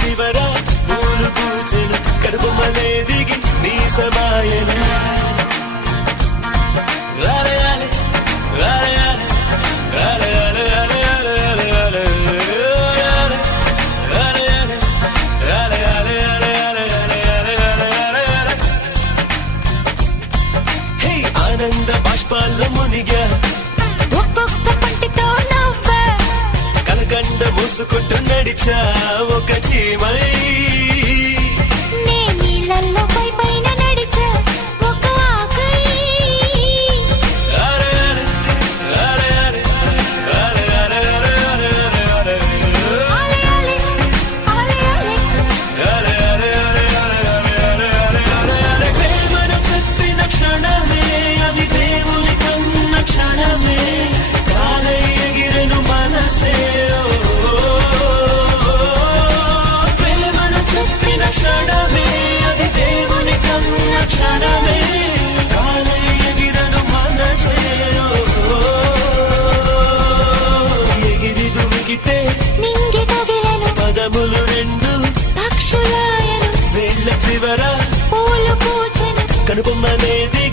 చివర పూలు పూచెను కడుపుమలే దిగి నీ సమాయను రాలయాలే రాలయాలే రాలయాలే రాలయాలే రాలయాలే రాలయాలే రాలయాలే హే ఆనంద బాష్పాల్లో మునిగా ఒక్కొక్క పంటితో నవ్వా కలకండ మూసుకుంటూ నడిచా ఒక చీమై నే నీళ్ళల్లో పై పైన నడిచా ఒక ఆకై ఆలయాలే ఆలయాలే ప్రేమను చెప్పిన క్షణమే అది దేవుని కన్న క్షణమే కాలై ఎగిరెను మనసే ప్రేమను చెప్పిన క్షణమే అది దేవుని కన్న క్షణమే కాలై ఎగిరెను మనసే ఎగిరి దుమికితే నింగి తగిలెను పదములు రెండు పక్షులాయను వేళ్ళ చివర పూలు పూచెను కనుబొమ్మనేది